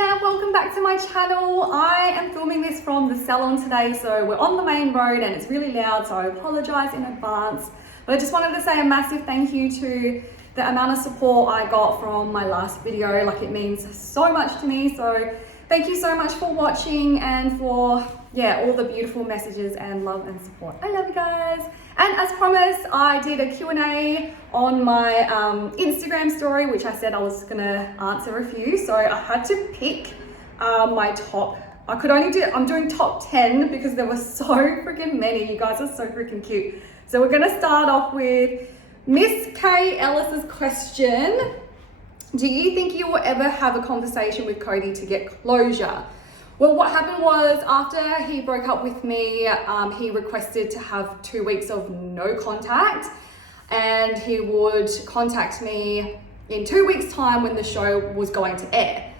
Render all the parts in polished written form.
and welcome back to my channel. I am filming this from the salon today, so we're on the main road and it's really loud, so I apologize in advance. But I just wanted to say a massive thank you to the amount of support I got from my last video. Like, it means so much to me, so thank you so much for watching and for all the beautiful messages and love and support. I love you guys. And as promised, I did a Q&A on my Instagram story, which I said I was gonna answer a few. So I had to pick my top. I'm doing top 10 because there were so freaking many. You guys are so freaking cute. So we're gonna start off with Miss K. Ellis's question. Do you think you will ever have a conversation with Cody to get closure? Well, what happened was, after he broke up with me, he requested to have 2 weeks of no contact, and he would contact me in 2 weeks' time when the show was going to air.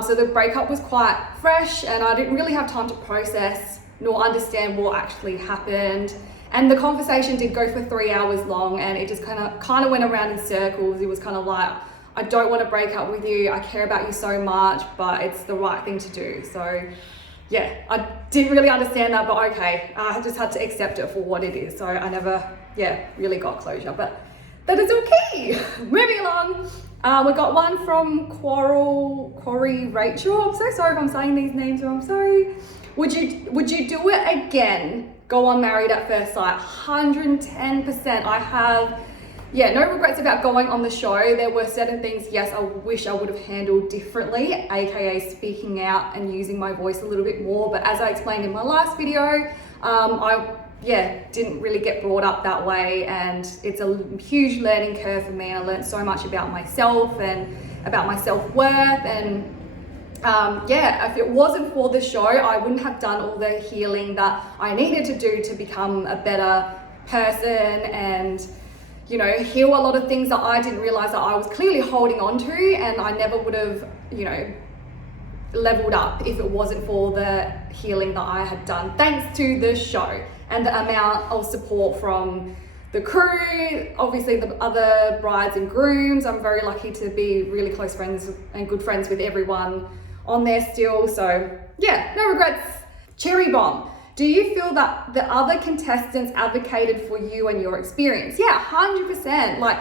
So the breakup was quite fresh, and I didn't really have time to process nor understand what actually happened. And the conversation did go for 3 hours long, and it just kind of went around in circles. It was kind of like, I don't want to break up with you. I care about you so much, but it's the right thing to do. So yeah, I didn't really understand that, but okay. I just had to accept it for what it is. So I never, really got closure, but that is okay. Moving along. We got one from Quarry Rachel. I'm so sorry if I'm saying these names wrong. I'm sorry. Would you do it again? Go on Married at First Sight? 110%. I have no regrets about going on the show. There were certain things, yes, I wish I would have handled differently, aka speaking out and using my voice a little bit more. But as I explained in my last video, I didn't really get brought up that way, and it's a huge learning curve for me, and I learned so much about myself and about my self-worth. And if it wasn't for the show, I wouldn't have done all the healing that I needed to do to become a better person and heal a lot of things that I didn't realize that I was clearly holding on to, and I never would have, leveled up if it wasn't for the healing that I had done, thanks to the show and the amount of support from the crew, obviously the other brides and grooms. I'm very lucky to be really close friends and good friends with everyone on there still. So yeah, no regrets. Cherry Bomb. Do you feel that the other contestants advocated for you and your experience? Yeah, 100%. Like,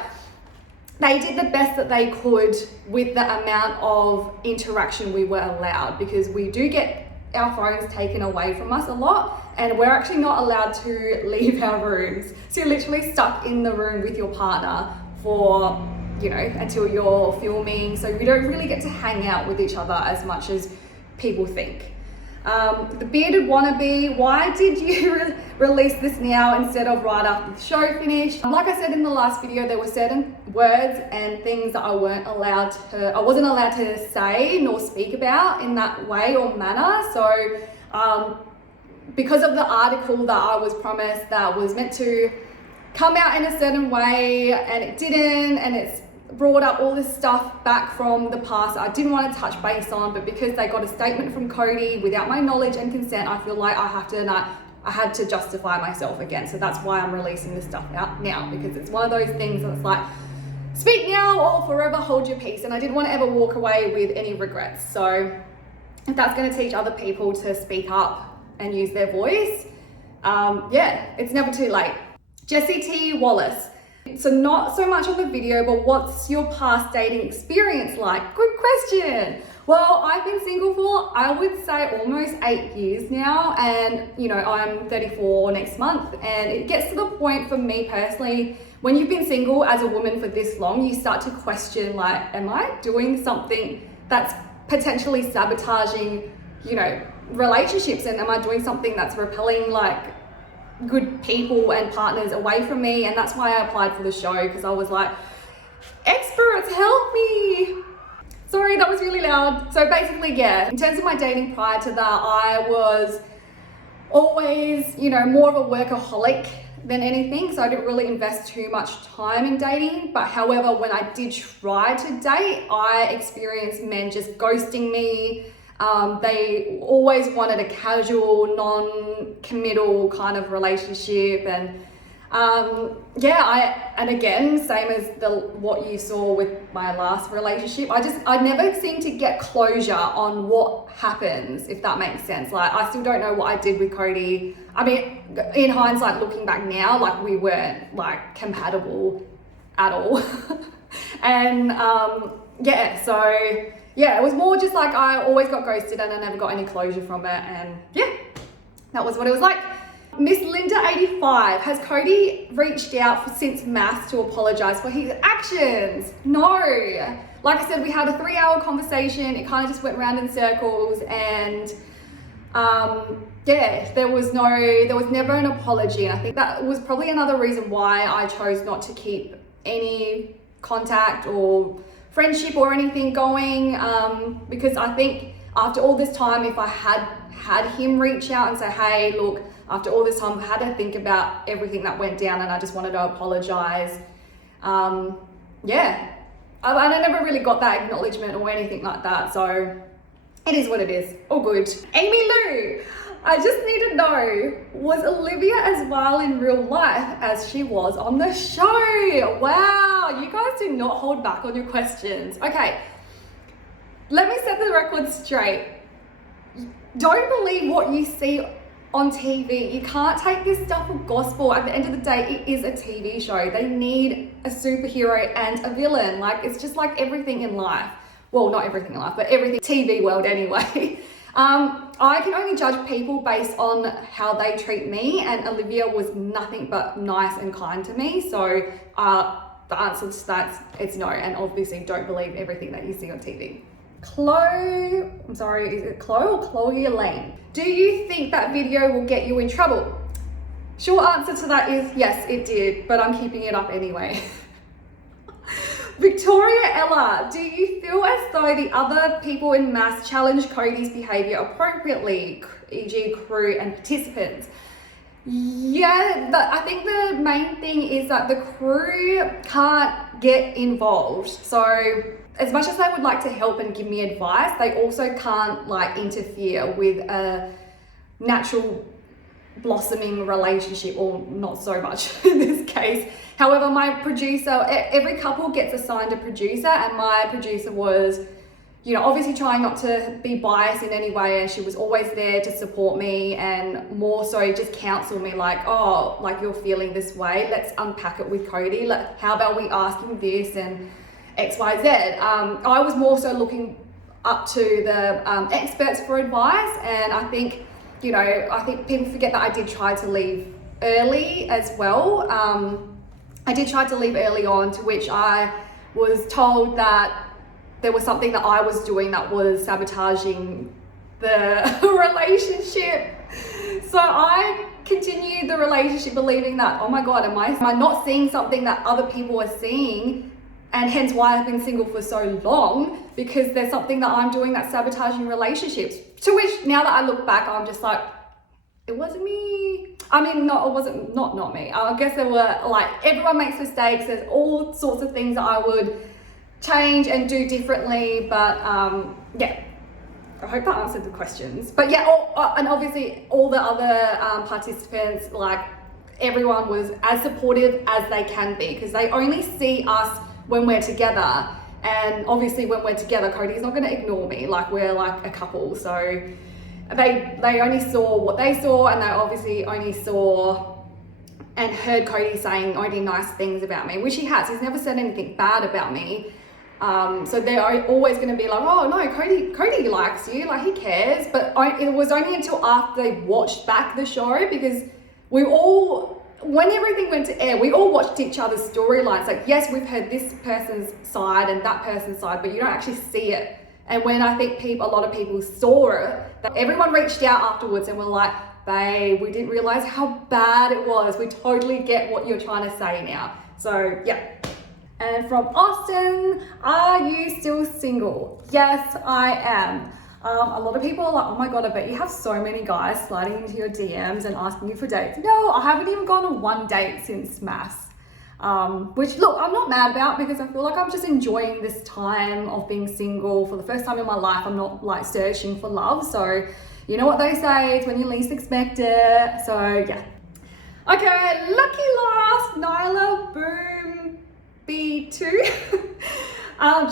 they did the best that they could with the amount of interaction we were allowed, because we do get our phones taken away from us a lot, and we're actually not allowed to leave our rooms. So you're literally stuck in the room with your partner for, until you're filming. So we don't really get to hang out with each other as much as people think. The Bearded Wannabe, why did you release this now instead of right after the show finished? Like I said in the last video, there were certain words and things that I wasn't allowed to say nor speak about in that way or manner. So because of the article that I was promised that was meant to come out in a certain way, and it didn't, and it's brought up all this stuff back from the past I didn't want to touch base on, but because they got a statement from Cody without my knowledge and consent, I feel like I had to justify myself again. So that's why I'm releasing this stuff out now, because it's one of those things that's like, speak now or forever hold your peace, and I didn't want to ever walk away with any regrets. So if that's going to teach other people to speak up and use their voice, it's never too late. Jessie T. Wallace. So not so much on the video, but what's your past dating experience like? Good question. Well, I've been single for, I would say, almost 8 years now, and I'm 34 next month, and it gets to the point for me personally, when you've been single as a woman for this long, you start to question, like, am I doing something that's potentially sabotaging, relationships, and am I doing something that's repelling, like, good people and partners away from me? And that's why I applied for the show, because I was like, experts, help me. Sorry, that was really loud. So basically, in terms of my dating prior to that, I was always, more of a workaholic than anything. So I didn't really invest too much time in dating. But however, when I did try to date, I experienced men just ghosting me. They always wanted a casual, non-committal kind of relationship, and And again, same as what you saw with my last relationship, I never seem to get closure on what happens, if that makes sense. Like, I still don't know what I did with Cody. I mean, in hindsight, looking back now, like, we weren't like compatible at all. And it was more just like I always got ghosted and I never got any closure from it, and yeah, that was what it was like. Miss Linda 85, has Cody reached out since MAFS to apologize for his actions? No. Like I said, we had a 3-hour conversation. It kind of just went round in circles, and there was never an apology. And I think that was probably another reason why I chose not to keep any contact or friendship or anything going, because I think after all this time, if I had him reach out and say, hey, look, after all this time, I've had to think about everything that went down and I just wanted to apologize. And I never really got that acknowledgement or anything like that. So it is what it is. All good. Amy Lou, I just need to know, was Olivia as wild in real life as she was on the show? Wow, you guys do not hold back on your questions. Okay, let me set the record straight. Don't believe what you see on TV. You can't take this stuff for gospel. At the end of the day, it is a TV show. They need a superhero and a villain. Like, it's just like everything in life. Well, not everything in life, but everything TV world anyway. I can only judge people based on how they treat me, and Olivia was nothing but nice and kind to me. So the answer to that, it's no. And obviously don't believe everything that you see on TV. Chloe, I'm sorry, is it Chloe or Chloe Elaine? Do you think that video will get you in trouble? Short answer to that is yes, it did, but I'm keeping it up anyway. Victoria Ella, do you feel as though the other people in MAFS challenged Cody's behavior appropriately, e.g. crew and participants? Yeah, I think the main thing is that the crew can't get involved. So as much as they would like to help and give me advice, they also can't like interfere with a natural blossoming relationship, or not so much in this case. However, my producer, every couple gets assigned a producer, and my producer was, you know, obviously trying not to be biased in any way, and she was always there to support me and more so just counsel me like, oh, like you're feeling this way, let's unpack it with Cody. How about we ask him this and XYZ. I was more so looking up to the experts for advice, and I think, you know, I think people forget that I did try to leave early as well. I did try to leave early on, to which I was told that there was something that I was doing that was sabotaging the relationship. So I continued the relationship believing that, oh my God, am I not seeing something that other people are seeing? And hence why I've been single for so long, because there's something that I'm doing that's sabotaging relationships. To which, now that I look back, I'm just like, it wasn't me. I mean, it wasn't not me. I guess there were, like, everyone makes mistakes. There's all sorts of things that I would change and do differently. But yeah, I hope that answered the questions. But yeah, and obviously all the other participants, like, everyone was as supportive as they can be, because they only see us when we're together. And obviously when we're together, Cody's not going to ignore me. Like, we're like a couple. So they only saw what they saw, and they obviously only saw and heard Cody saying only nice things about me, which he has. He's never said anything bad about me. So they're always going to be like, oh no, Cody likes you, like he cares. But it was only until after they watched back the show, because when everything went to air, we all watched each other's storylines. Like, yes, we've heard this person's side and that person's side, but you don't actually see it. And when I think a lot of people saw it, everyone reached out afterwards and were like, babe, we didn't realize how bad it was. We totally get what you're trying to say now. So yeah. And from Austin, are you still single? Yes, I am. A lot of people are like, oh my God, I bet you have so many guys sliding into your DMs and asking you for dates. No, I haven't even gone on one date since MAFS. Which, look, I'm not mad about, because I feel like I'm just enjoying this time of being single. For the first time in my life, I'm not like searching for love. So you know what they say, it's when you least expect it. So yeah. Okay, lucky last, Nyla Boom B2. I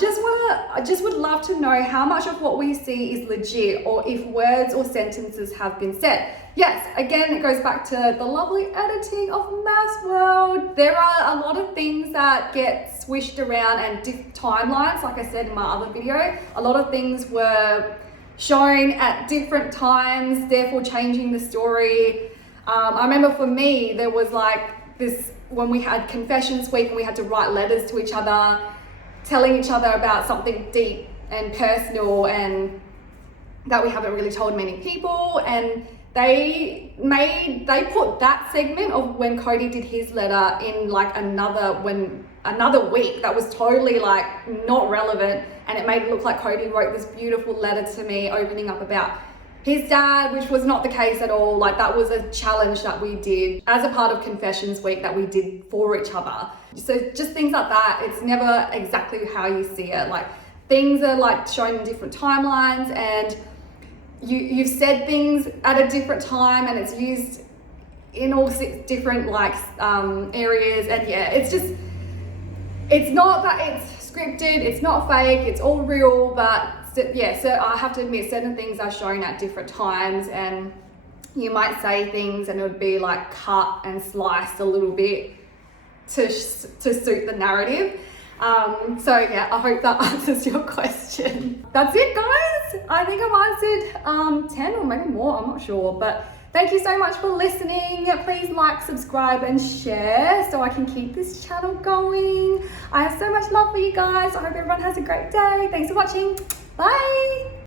just would love to know how much of what we see is legit, or if words or sentences have been said. Yes, again, it goes back to the lovely editing of MAFS World. There are a lot of things that get swished around and timelines, like I said in my other video. A lot of things were shown at different times, therefore changing the story. I remember for me, there was like this, when we had confessions week and we had to write letters to each other, telling each other about something deep and personal and that we haven't really told many people. And they put that segment of when Cody did his letter in like another week that was totally like not relevant, and it made it look like Cody wrote this beautiful letter to me opening up about his dad, which was not the case at all. Like, that was a challenge that we did as a part of Confessions Week that we did for each other. So just things like that, it's never exactly how you see it. Like, things are like shown in different timelines, and you've said things at a different time, and it's used in all different like areas. And yeah, it's not that it's scripted, it's not fake, it's all real, but yeah, so I have to admit certain things are shown at different times, and you might say things and it would be like cut and sliced a little bit to suit the narrative. So yeah, I hope that answers your question. That's it, guys. I think I've answered 10 or maybe more, I'm not sure, but thank you so much for listening. Please like, subscribe and share so I can keep this channel going. I have so much love for you guys. I hope everyone has a great day. Thanks for watching. Bye.